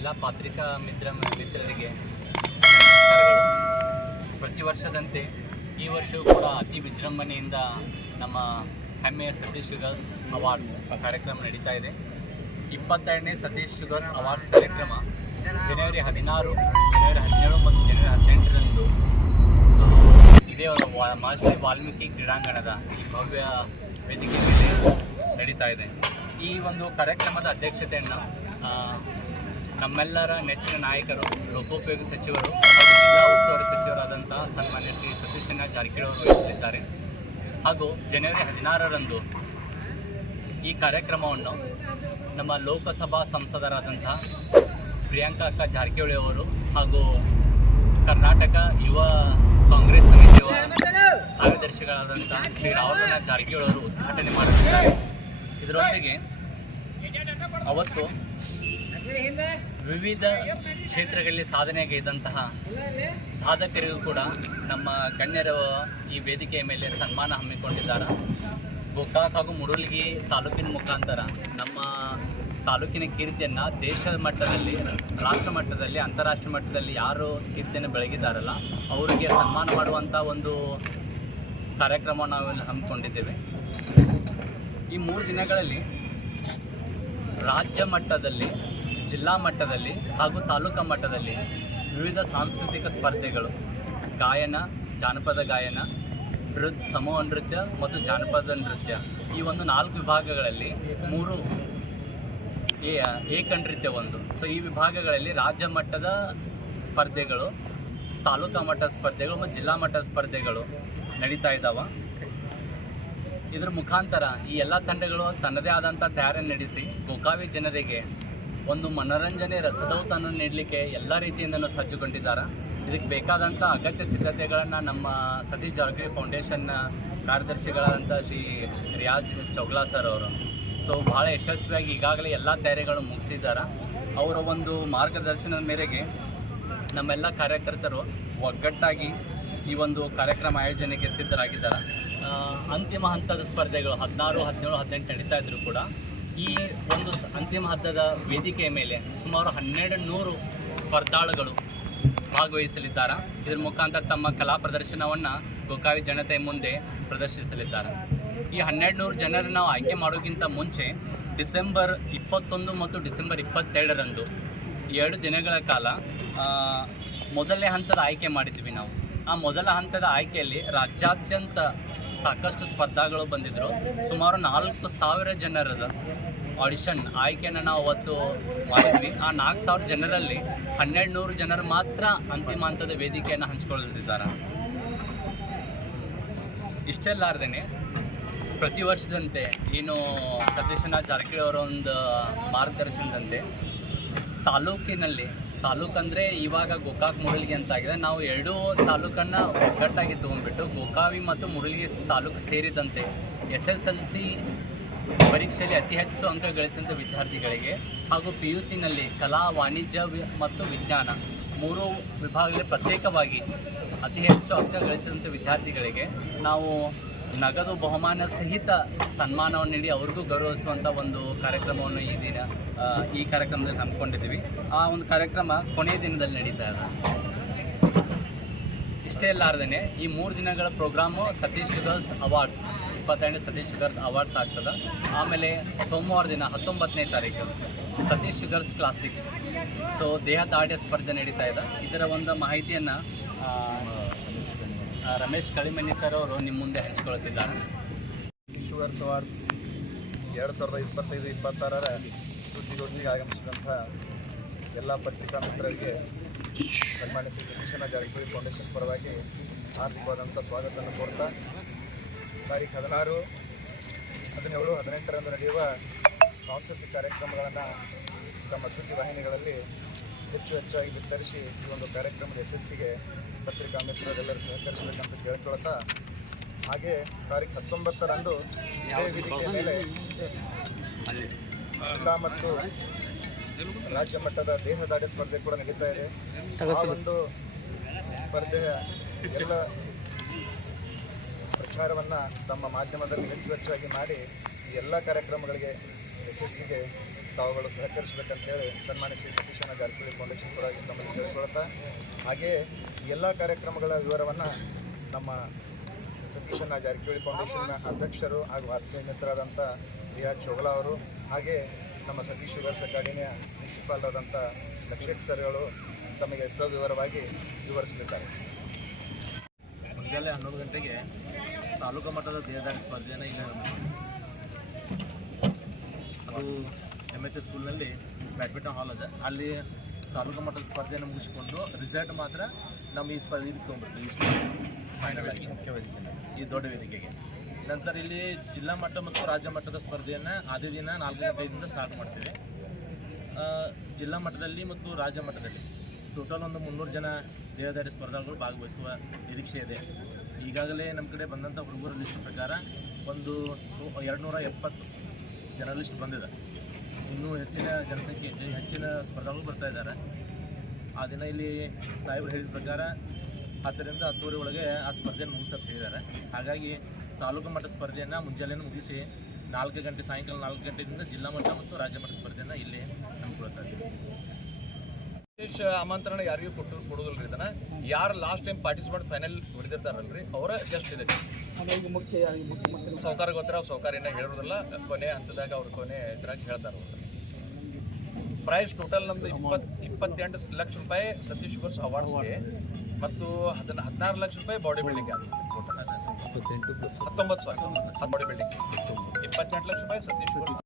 ಎಲ್ಲ ಪತ್ರಿಕಾ ಮಿತ್ರ ಮಿತ್ರರಿಗೆ ಪ್ರತಿ ವರ್ಷದಂತೆ ಈ ವರ್ಷವೂ ಕೂಡ ಅತಿ ವಿಜೃಂಭಣೆಯಿಂದ ನಮ್ಮ ಹೆಮ್ಮೆಯ ಸತೀಶ್ ಶುಗರ್ಸ್ ಅವಾರ್ಡ್ಸ್ ಕಾರ್ಯಕ್ರಮ ನಡೀತಾ ಇದೆ. ಇಪ್ಪತ್ತೆರಡನೇ ಸತೀಶ್ ಶುಗರ್ಸ್ ಅವಾರ್ಡ್ಸ್ ಕಾರ್ಯಕ್ರಮ ಜನವರಿ ಹದಿನಾರು, ಜನವರಿ ಹದಿನೇಳು ಮತ್ತು ಜನವರಿ ಹದಿನೆಂಟರಂದು. ಸೊ ಇದೇ ಮಹರ್ಷಿ ವಾಲ್ಮೀಕಿ ಕ್ರೀಡಾಂಗಣದ ಈ ಭವ್ಯ ವೇದಿಕೆ ನಡೀತಾ ಇದೆ. ಈ ಒಂದು ಕಾರ್ಯಕ್ರಮದ ಅಧ್ಯಕ್ಷತೆಯನ್ನು ನಮ್ಮೆಲ್ಲರ ನೆಚ್ಚಿನ ನಾಯಕರು, ಲೋಕೋಪಯೋಗಿ ಸಚಿವರು ಜಿಲ್ಲಾ ಉಸ್ತುವಾರಿ ಸಚಿವರಾದಂತಹ ಸನ್ಮಾನ್ಯ ಶ್ರೀ ಸತೀಶಣ್ಣ ಜಾರಕಿಹೊಳಿ ಅವರು ವಹಿಸಲಿದ್ದಾರೆ. ಹಾಗೂ ಜನವರಿ ಹದಿನಾರರಂದು ಈ ಕಾರ್ಯಕ್ರಮವನ್ನು ನಮ್ಮ ಲೋಕಸಭಾ ಸಂಸದರಾದಂತಹ ಪ್ರಿಯಾಂಕಾ ಅಕ್ಕ ಜಾರಕಿಹೊಳಿ ಅವರು ಹಾಗೂ ಕರ್ನಾಟಕ ಯುವ ಕಾಂಗ್ರೆಸ್ ಸಮಿತಿಯ ಕಾರ್ಯದರ್ಶಿಗಳಾದಂತಹ ಶ್ರೀ ರಾಹುಲ್ ಜಾರಕಿಹೊಳಿ ಅವರು ಉದ್ಘಾಟನೆ ಮಾಡಲಿದ್ದಾರೆ. ಇದರೊಂದಿಗೆ ಅವತ್ತು ವಿವಿಧ ಕ್ಷೇತ್ರಗಳಲ್ಲಿ ಸಾಧನೆಗೈದಂತಹ ಸಾಧಕರಿಗೂ ಕೂಡ ನಮ್ಮ ಗಣ್ಯರ ಈ ವೇದಿಕೆಯ ಮೇಲೆ ಸನ್ಮಾನ ಹಮ್ಮಿಕೊಂಡಿದ್ದಾರೆ. ಗೋಕಾಕ್ ಹಾಗೂ ಮುರುಳ್ಗಿ ತಾಲೂಕಿನ ಮುಖಾಂತರ ನಮ್ಮ ತಾಲೂಕಿನ ಕೀರ್ತಿಯನ್ನು ದೇಶದ ಮಟ್ಟದಲ್ಲಿ, ರಾಷ್ಟ್ರ ಮಟ್ಟದಲ್ಲಿ, ಅಂತಾರಾಷ್ಟ್ರೀಯ ಮಟ್ಟದಲ್ಲಿ ಯಾರು ಕೀರ್ತಿಯನ್ನು ಬೆಳಗಿದ್ದಾರಲ್ಲ, ಅವರಿಗೆ ಸನ್ಮಾನ ಮಾಡುವಂಥ ಒಂದು ಕಾರ್ಯಕ್ರಮವನ್ನು ನಾವು ಇಲ್ಲಿ ಹಮ್ಮಿಕೊಂಡಿದ್ದೇವೆ. ಈ ಮೂರು ದಿನಗಳಲ್ಲಿ ರಾಜ್ಯ ಮಟ್ಟದಲ್ಲಿ ಜಿಲ್ಲಾ ಮಟ್ಟದಲ್ಲಿ ಹಾಗೂ ತಾಲೂಕಾ ಮಟ್ಟದಲ್ಲಿ ವಿವಿಧ ಸಾಂಸ್ಕೃತಿಕ ಸ್ಪರ್ಧೆಗಳು. ಗಾಯನ, ಜಾನಪದ ಗಾಯನ ನೃತ್ಯ ಸಮೂಹ ನೃತ್ಯ ಮತ್ತು ಜಾನಪದ ನೃತ್ಯ. ಈ ಒಂದು ನಾಲ್ಕು ವಿಭಾಗಗಳಲ್ಲಿ ಮೂರು ಏಕ ನೃತ್ಯ ಒಂದು. ಸೊ ಈ ವಿಭಾಗಗಳಲ್ಲಿ ರಾಜ್ಯ ಮಟ್ಟದ ಸ್ಪರ್ಧೆಗಳು, ತಾಲೂಕಾ ಮಟ್ಟ ಸ್ಪರ್ಧೆಗಳು ಮತ್ತು ಜಿಲ್ಲಾ ಮಟ್ಟ ಸ್ಪರ್ಧೆಗಳು ನಡೀತಾ ಇದ್ದಾವೆ ಇದ್ರ ಮುಖಾಂತರ ಈ ಎಲ್ಲ ತಂಡಗಳು ತನ್ನದೇ ಆದಂಥ ತಯಾರಿ ನಡೆಸಿ ಗೋಕಾವಿ ಜನರಿಗೆ ಒಂದು ಮನೋರಂಜನೆ ರಸದೌತನ ನೀಡಲಿಕ್ಕೆ ಎಲ್ಲ ರೀತಿಯಿಂದಲೂ ಸಜ್ಜುಗೊಂಡಿದ್ದಾರೆ? ಇದಕ್ಕೆ ಬೇಕಾದಂಥ ಅಗತ್ಯ ಸಿದ್ಧತೆಗಳನ್ನು ನಮ್ಮ ಸತೀಶ್ ಜಾರಕಿಹೊಳಿ ಫೌಂಡೇಶನ್ನ ಕಾರ್ಯದರ್ಶಿಗಳಾದಂಥ ಶ್ರೀ ರಿಯಾಜ್ ಚೌಗ್ಲಾ ಸರ್ ಅವರು. ಸೊ ಭಾಳ ಯಶಸ್ವಿಯಾಗಿ ಈಗಾಗಲೇ ಎಲ್ಲ ತಯಾರಿಗಳು ಮುಗಿಸಿದ್ದಾರೆ? ಅವರ ಒಂದು ಮಾರ್ಗದರ್ಶನದ ಮೇರೆಗೆ ನಮ್ಮೆಲ್ಲ ಕಾರ್ಯಕರ್ತರು ಒಗ್ಗಟ್ಟಾಗಿ ಈ ಒಂದು ಕಾರ್ಯಕ್ರಮ ಆಯೋಜನೆಗೆ ಸಿದ್ಧರಾಗಿದ್ದಾರೆ? ಅಂತಿಮ ಹಂತದ ಸ್ಪರ್ಧೆಗಳು ಹದಿನಾರು, ಹದಿನೇಳು, ಹದಿನೆಂಟು ನಡೀತಾ ಇದ್ರು ಕೂಡ. ಈ ಒಂದು ಅಂತಿಮ ಹಂತದ ವೇದಿಕೆಯ ಮೇಲೆ ಸುಮಾರು ಹನ್ನೆರಡು ನೂರು ಸ್ಪರ್ಧಾಳುಗಳು ಭಾಗವಹಿಸಲಿದ್ದಾರೆ? ಇದರ ಮುಖಾಂತರ ತಮ್ಮ ಕಲಾ ಪ್ರದರ್ಶನವನ್ನು ಗೋಕಾವಿ ಜನತೆ ಮುಂದೆ ಪ್ರದರ್ಶಿಸಲಿದ್ದಾರೆ? ಈ ಹನ್ನೆರಡು ನೂರು ಜನರನ್ನು ನಾವು ಆಯ್ಕೆ ಮಾಡೋಕ್ಕಿಂತ ಮುಂಚೆ ಡಿಸೆಂಬರ್ ಇಪ್ಪತ್ತೊಂದು ಮತ್ತು ಡಿಸೆಂಬರ್ ಇಪ್ಪತ್ತೆರಡರಂದು ಎರಡು ದಿನಗಳ ಕಾಲ ಮೊದಲನೇ ಹಂತದ ಆಯ್ಕೆ ಮಾಡಿದ್ವಿ ನಾವು. ಆ ಮೊದಲ ಹಂತದ ಆಯ್ಕೆಯಲ್ಲಿ ರಾಜ್ಯಾದ್ಯಂತ ಸಾಕಷ್ಟು ಸ್ಪರ್ಧಾಗಳು ಬಂದಿದ್ದರು ಸುಮಾರು ನಾಲ್ಕು ಸಾವಿರ ಜನರದ ಆಡಿಷನ್ ಆಯ್ಕೆಯನ್ನು ನಾವು ಅವತ್ತು ಮಾಡಿದ್ವಿ. ಆ ನಾಲ್ಕು ಸಾವಿರ ಜನರಲ್ಲಿ ಹನ್ನೆರಡು ನೂರು ಜನರು ಮಾತ್ರ ಅಂತಿಮ ಹಂತದ ವೇದಿಕೆಯನ್ನು ಹಂಚ್ಕೊಳ್ತಿದ್ದಾರೆ ಇಷ್ಟೆಲ್ಲಾರ್ದೇ ಪ್ರತಿ ವರ್ಷದಂತೆ ಏನು ಸತೀಶನ ಜಾರಕಿಹೊಳಿ ಅವರ ಒಂದು ಮಾರ್ಗದರ್ಶನದಂತೆ ತಾಲೂಕಿನಲ್ಲಿ ತಾಲೂಕಂದರೆ ಇವಾಗ ಗೋಕಾಕ್ ಮುರಳಿಗೆ ಅಂತ ಆಗಿದೆ. ನಾವು ಎರಡೂ ತಾಲೂಕನ್ನು ಒಗ್ಗಟ್ಟಾಗಿ ತೊಗೊಂಡ್ಬಿಟ್ಟು ಗೋಕಾವಿ ಮತ್ತು ಮುರಳಿಗೆ ತಾಲೂಕು ಸೇರಿದಂತೆ ಎಸ್ ಎಸ್ ಎಲ್ ಸಿ ಪರೀಕ್ಷೆಯಲ್ಲಿ ಅತಿ ಹೆಚ್ಚು ಅಂಕ ಗಳಿಸಿದಂಥ ವಿದ್ಯಾರ್ಥಿಗಳಿಗೆ ಹಾಗೂ ಪಿ ಯು ಸಿನಲ್ಲಿ ಕಲಾ, ವಾಣಿಜ್ಯ ಮತ್ತು ವಿಜ್ಞಾನ ಮೂರು ವಿಭಾಗದಲ್ಲಿ ಪ್ರತ್ಯೇಕವಾಗಿ ಅತಿ ಹೆಚ್ಚು ಅಂಕ ಗಳಿಸಿದಂಥ ವಿದ್ಯಾರ್ಥಿಗಳಿಗೆ ನಾವು ನಗದು ಬಹುಮಾನ ಸಹಿತ ಸನ್ಮಾನವನ್ನು ನೀಡಿ ಅವ್ರಿಗೂ ಗೌರವಿಸುವಂಥ ಒಂದು ಕಾರ್ಯಕ್ರಮವನ್ನು ಈ ದಿನ ಈ ಕಾರ್ಯಕ್ರಮದಲ್ಲಿ ಹಮ್ಮಿಕೊಂಡಿದ್ದೀವಿ. ಆ ಒಂದು ಕಾರ್ಯಕ್ರಮ ಕೊನೆಯ ದಿನದಲ್ಲಿ ನಡೀತಾ ಇದೆ. ಇಷ್ಟೇ ಇಲ್ಲಾರ್ದೇ ಈ ಮೂರು ದಿನಗಳ ಪ್ರೋಗ್ರಾಮು ಸತೀಶ್ ಶುಗರ್ಸ್ ಅವಾರ್ಡ್ಸ್ ಇಪ್ಪತ್ತೆರಡನೇ ಸತೀಶ್ ಶುಗರ್ಸ್ ಅವಾರ್ಡ್ಸ್ ಆಗ್ತದೆ. ಆಮೇಲೆ ಸೋಮವಾರ ದಿನ ಹತ್ತೊಂಬತ್ತನೇ ತಾರೀಕು ಸತೀಶ್ ಶುಗರ್ಸ್ ಕ್ಲಾಸಿಕ್ಸ್ ಸೊ ದೇಹ ದಾಢ್ಯ ಸ್ಪರ್ಧೆ ನಡೀತಾ ಇದೆ. ಇದರ ಒಂದು ಮಾಹಿತಿಯನ್ನು ರಮೇಶ್ ಕಳಿಮನಿ ಸರ್ ಅವರು ನಿಮ್ಮ ಮುಂದೆ ಹಂಚಿಕೊಳ್ತಿದ್ದಾರೆ. ಶುಗರ್ ಸವಾರ್ಸ್ ಎರಡು ಸಾವಿರದ ಇಪ್ಪತ್ತೈದು, ಇಪ್ಪತ್ತಾರರ ಸುದ್ದಿಗೋಷ್ಠಿಗೆ ಆಗಮಿಸಿದಂಥ ಎಲ್ಲ ಪತ್ರಿಕಾ ಮಿತ್ರರಿಗೆ ಸನ್ಮಾನ್ಯ ಸತೀಶನ ಜಾರಕಿಹೊಳಿ ಫೌಂಡೇಶನ್ ಪರವಾಗಿ ಹಾರ್ದಿಕವಾದಂಥ ಸ್ವಾಗತವನ್ನು ಕೋರ್ತಾ ತಾರೀಖು ಹದಿನಾರು, ಹದಿನೇಳು, ಹದಿನೆಂಟರಂದು ನಡೆಯುವ ಸಾಂಸ್ಕೃತಿಕ ಕಾರ್ಯಕ್ರಮಗಳನ್ನು ತಮ್ಮ ಸುದ್ದಿ ವಾಹಿನಿಗಳಲ್ಲಿ ಹೆಚ್ಚು ಹೆಚ್ಚಾಗಿ ಬಿತ್ತರಿಸಿ ಈ ಒಂದು ಕಾರ್ಯಕ್ರಮದ ಯಶಸ್ಸಿಗೆ ಪತ್ರಿಕಾ ಮಿತ್ರರೆಲ್ಲರೂ ಸಹಕರಿಸಬೇಕಂತ ಕೇಳ್ಕೊಳ್ತಾ ಹಾಗೆ ತಾರೀಕು ಹತ್ತೊಂಬತ್ತರಂದು ಇದೇ ವೇದಿಕೆ ಮೇಲೆ ಜಿಲ್ಲಾ ಮತ್ತು ರಾಜ್ಯ ಮಟ್ಟದ ದೇಹದಾಡಿ ಸ್ಪರ್ಧೆ ಕೂಡ ನಡೀತಾ ಇದೆ. ಆ ಒಂದು ಸ್ಪರ್ಧೆಯ ಎಲ್ಲ ಪ್ರಚಾರವನ್ನು ತಮ್ಮ ಮಾಧ್ಯಮದಲ್ಲಿ ಹೆಚ್ಚು ಹೆಚ್ಚಾಗಿ ಮಾಡಿ ಎಲ್ಲ ಕಾರ್ಯಕ್ರಮಗಳಿಗೆ ಯಶಸ್ಸಿಗೆ ತಾವುಗಳು ಸಹಕರಿಸಬೇಕಂತೇಳಿ ಸನ್ಮಾನ್ಯ ಶ್ರೀ ಸತೀಶನ ಜಾರಕಿಹೊಳಿ ಫೌಂಡೇಶನ್ ಕೂಡ ತಮ್ಮಲ್ಲಿ ಕೇಳಿಕೊಳ್ತಾ ಹಾಗೆಯೇ ಎಲ್ಲ ಕಾರ್ಯಕ್ರಮಗಳ ವಿವರವನ್ನು ನಮ್ಮ ಸತೀಶನ ಜಾರಕಿಹೊಳಿ ಫೌಂಡೇಶನ್ನ ಅಧ್ಯಕ್ಷರು ಹಾಗೂ ಆತ್ಮೀಯ ಮಿತ್ರರಾದಂಥ ರಿಯಾ ಚೋಗ್ಲಾ ಅವರು ಹಾಗೆ ನಮ್ಮ ಸತೀಶ್ ಶುಗರ್ಸ್ ಅಕಾಡೆಮಿಯ ಪ್ರಿನ್ಸಿಪಾಲ್ ಆದಂಥ ಲಕ್ಷೇಟ್ ಸರ್ಗಳು ತಮಗೆ ಸವಿವರವಾಗಿ ವಿವರಿಸಲಿದ್ದಾರೆ. ಮುಂಜಾನೆ ಹನ್ನೊಂದು ಗಂಟೆಗೆ ತಾಲೂಕು ಮಟ್ಟದ ದೇಹದಾರಿ ಸ್ಪರ್ಧೆಯನ್ನು ಈಗ ಅದು ಎಂ ಎಚ್ ಎಸ್ ಸ್ಕೂಲ್ನಲ್ಲಿ ಬ್ಯಾಡ್ಮಿಂಟನ್ ಹಾಲ್ ಇದೆ. ಅಲ್ಲಿ ತಾಲೂಕು ಮಟ್ಟದ ಸ್ಪರ್ಧೆಯನ್ನು ಮುಗಿಸ್ಕೊಂಡು ರಿಸಲ್ಟ್ ಮಾತ್ರ ನಮ್ಮ ಈ ಸ್ಪರ್ಧೆ ಇದಕ್ಕೆ ಈ ಇಷ್ಟು ಫೈನಲ್ ಆಗಿ. ಮುಖ್ಯ ವೇದಿಕೆ ಈ ದೊಡ್ಡ ವೇದಿಕೆಗೆ. ನಂತರ ಇಲ್ಲಿ ಜಿಲ್ಲಾ ಮಟ್ಟ ಮತ್ತು ರಾಜ್ಯ ಮಟ್ಟದ ಸ್ಪರ್ಧೆಯನ್ನು ಅದೇ ದಿನ ನಾಲ್ಕು ಗಂಟೆಯಿಂದ ಸ್ಟಾರ್ಟ್ ಮಾಡ್ತೀವಿ. ಜಿಲ್ಲಾ ಮಟ್ಟದಲ್ಲಿ ಮತ್ತು ರಾಜ್ಯ ಮಟ್ಟದಲ್ಲಿ. ಟೋಟಲ್ ಒಂದು ಮುನ್ನೂರು ಜನ ದೇಹದಾರಿ ಸ್ಪರ್ಧಾಳುಗಳು ಭಾಗವಹಿಸುವ ನಿರೀಕ್ಷೆ ಇದೆ. ಈಗಾಗಲೇ ನಮ್ಮ ಕಡೆ ಬಂದಂಥ ಹುಡುಗರ ಲಿಸ್ಟ್ ಪ್ರಕಾರ ಒಂದು ಎರಡು ನೂರ ಎಪ್ಪತ್ತು ಜನ ಲಿಸ್ಟ್ ಬಂದಿದೆ. ಇನ್ನೂ ಹೆಚ್ಚಿನ ಜನಸಂಖ್ಯೆ ಹೆಚ್ಚಿನ ಸ್ಪರ್ಧಾಗಳು ಬರ್ತಾ ಇದ್ದಾರೆ. ಆ ದಿನ ಇಲ್ಲಿ ಸಾಹೇಬರು ಹೇಳಿದ ಪ್ರಕಾರ ಹತ್ತರಿಂದ ಹತ್ತುವರೆ ಒಳಗೆ ಆ ಸ್ಪರ್ಧೆಯನ್ನು ಮುಗಿಸಕ್ಕೆ ಹೇಳಿದ್ದಾರೆ ಹಾಗಾಗಿ ತಾಲೂಕು ಮಟ್ಟ ಸ್ಪರ್ಧೆಯನ್ನು ಮುಂಜಾನೆಯನ್ನು ಮುಗಿಸಿ ನಾಲ್ಕು ಗಂಟೆ, ಸಾಯಂಕಾಲ ನಾಲ್ಕು ಗಂಟೆಯಿಂದ ಜಿಲ್ಲಾ ಮಟ್ಟ ಮತ್ತು ರಾಜ್ಯ ಮಟ್ಟ ಸ್ಪರ್ಧೆಯನ್ನು ಇಲ್ಲಿ ಹಮ್ಮಿಕೊಳ್ತಾ ಇದ್ದೀವಿ. ವಿಶೇಷ ಆಮಂತ್ರಣ ಯಾರಿಗೂ ಕೊಟ್ಟು ರೀ ಇದನ್ನ. ಯಾರು ಲಾಸ್ಟ್ ಟೈಮ್ ಪಾರ್ಟಿಸಿಪೇಟ್ ಫೈನಲ್ ಹೊಡೆದಿರ್ತಾರಲ್ರಿ ಅವರ ಜಸ್ಟ್ ಇದೆ. ಸೌಕಾರ ಗೊತ್ತರ ಅವ್ರು ಸೌಕಾರ ಏನ ಹೇಳೋದಿಲ್ಲ ಕೊನೆ ಹಂತದಾಗ ಅವ್ರ ಕೊನೆ ಇದ್ರಾಗ ಹೇಳ್ತಾರ ಪ್ರೈಸ್ ಟೋಟಲ್ ನಮ್ದು ಇಪ್ಪತ್ ಇಪ್ಪತ್ತೆಂಟು ಲಕ್ಷ ರೂಪಾಯಿ ಸತೀಶ್ ಬರ್ಸ್ ಅವಾರ್ಡ್ಸ್ಗೆ ಮತ್ತು ಹದಿನ ಹದಿನಾರು ಲಕ್ಷ ರೂಪಾಯಿ ಬಾಡಿ ಬಿಲ್ಡಿಂಗ್ ಟೋಟಲ್ ಹತ್ತೊಂಬತ್ತು ಸಾವಿರ. ಬಾಡಿ ಬಿಲ್ಡಿಂಗ್ ಇಪ್ಪತ್ತೆಂಟು ಲಕ್ಷ ರೂಪಾಯಿ ಸತೀಶ್ ಶುಗರ್ಸ್